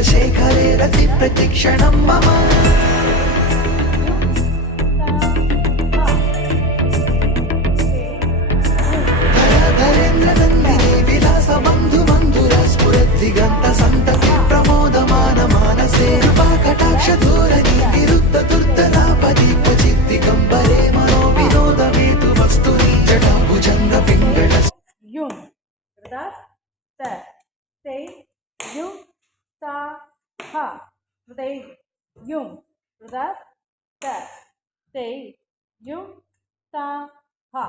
चन्द्रशेखरे रति प्रतिक्षणं मम धरेन्द्रनन्दिनी विलास बन्धु मन्धुर स्फुरद्दिगन्त सन्तति प्रमोदमान मानसे कृपाकटाक्ष धूरनि निरुद्ध दुर्दलापदि क्वचित् दिगम्बरे मनो विनोदमेतु वस्तुनि जटाभुजङ्ग पिङ्गळ युं त ते युं ता हा ते युं त ते युं ता हा